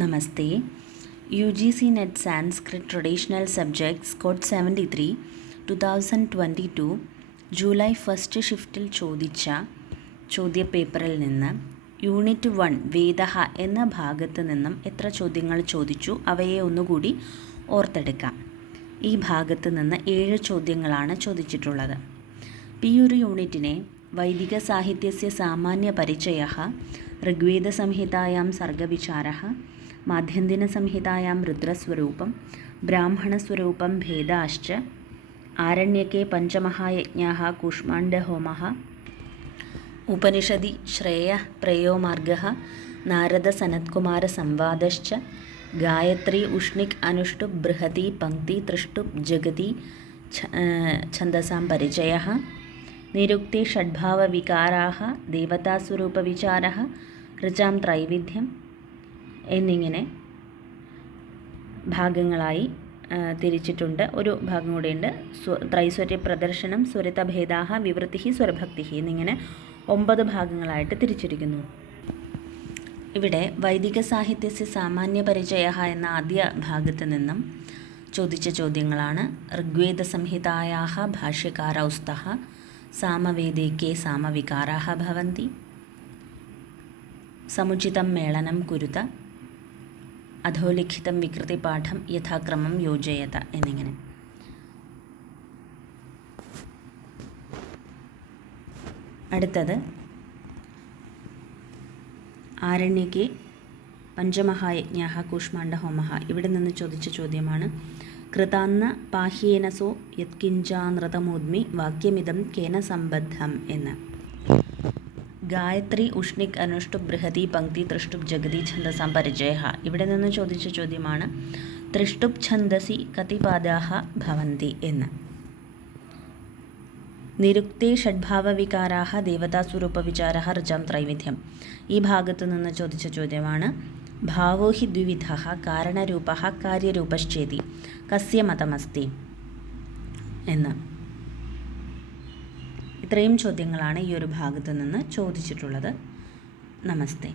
നമസ്തേ. UGC net Sanskrit traditional subjects code 73 2022 July 1 ഷിഫ്റ്റിൽ ചോദിച്ച ചോദ്യപേപ്പറിൽ നിന്ന് unit 1 വേദഃ എന്ന ഭാഗത്ത് നിന്നും എത്ര ചോദ്യങ്ങൾ ചോദിച്ചു അവയെ ഒന്നുകൂടി ഓർത്തെടുക്കാം. ഈ ഭാഗത്ത് നിന്ന് 7 ചോദ്യങ്ങളാണ് ചോദിച്ചിട്ടുള്ളത്. ഈ ഒരു യൂണിറ്റിനെ വൈദിക സാഹിത്യസ്യ സാമാന്യ പരിചയഃ, ഋഗ്വേദ സംഹിതായാം സർഗവിചാരഃ, മാധ്യന്തിന സംഹിതായാം രുദ്രസ്വരൂപം, ബ്രാഹ്മണസ്വരൂപം ഭേദാശ്ച, ആരണ്യകേ പഞ്ചമഹായജ്ഞാഃ കൂഷ്മാണ്ഡഹോമഃ, ഉപനിഷദി ശ്രേയഃ പ്രേയോമാർഗഃ, നാരദ സനത്കുമാര സംവാദശ്ച, ഗായത്രി ഉഷ്ണിക് അനുഷ്ടുപ് ബൃഹതി പങ്ക്തി തൃഷ്ടുപ് ജഗതി ഛന്ദസാം പരിചയഃ, നിരുക്തി ഷഡ്ഭാവ വികാരാഃ, ദേവതാസ്വരൂപവിചാരഃ, ഋചാം ത്രൈവിധ്യം എന്നിങ്ങനെ ഭാഗങ്ങളായി തിരിച്ചിട്ടുണ്ട്. ഒരു ഭാഗം കൂടെയുണ്ട്. ത്രൈസ്വര്യ പ്രദർശനം, സ്വരിതഭേദാഃ, വിവൃത്തിഃ, സ്വരഭക്തിഃ എന്നിങ്ങനെ 9 ഭാഗങ്ങളായിട്ട് തിരിച്ചിരിക്കുന്നു. ഇവിടെ വൈദിക സാഹിത്യസ്യ സാമാന്യ പരിചയഃ എന്ന ആദ്യ ഭാഗത്ത് നിന്നും ചോദിച്ച ചോദ്യങ്ങളാണ്. ഋഗ്വേദ സംഹിതായാഃ ഭാഷ്യകാരൗ സ്തഃ, സാമവേദേ കേ സാമവികാരാഃ ഭവന്തി, സമുചിതം മേളനം കുരുത, അധോലിഖിതം വികൃതിപാഠം യഥാക്രമം യോജയത എന്നിങ്ങനെ. അടുത്തത് ആരണ്യകേ പഞ്ചമഹായജ്ഞാഃ കൂഷ്മാണ്ഡഹോമഃ. ഇവിടെ നിന്ന് ചോദിച്ച ചോദ്യമാണ്. കൃതാന്ന പാഹ്യേനസോ യത്കിഞ്ചാനൃതമൂദ്മി വാക്യമിദം കേന സംബദ്ധം എന്ന്. ഗായത്രി ഉഷ്ണിക് അനുഷ്ടുപ് ബൃഹതി പങ്ക്തി തൃഷ്ടുപ് ജഗതി ഛന്ദസാം പരിചയഃ. ഇവിടെ നിന്ന് ചോദിച്ച ചോദ്യമാണ്. തൃഷ്ടുപ് ഛന്ദസി കതി പാദാഃ ഭവന്തി എന്ന്. നിരുക്തേ ഷഡ്ഭാവവികാരാഃ, ദേവതാസ്വരൂപവിചാരഃ, ഋചാം ത്രൈവിധ്യം. ഈ ഭാഗത്തു നിന്ന് ചോദിച്ച ചോദ്യമാണ്. ഭാവോ ഹി ദ്വിവിധഃ കാരണരൂപഃ കാര്യരൂപശ്ചേതി കസ്യ മതമസ്തി എന്ന്. ഇത്രയും ചോദ്യങ്ങളാണ് ഈ ഒരു ഭാഗത്ത് നിന്ന് ചോദിച്ചിട്ടുള്ളത്. നമസ്തേ.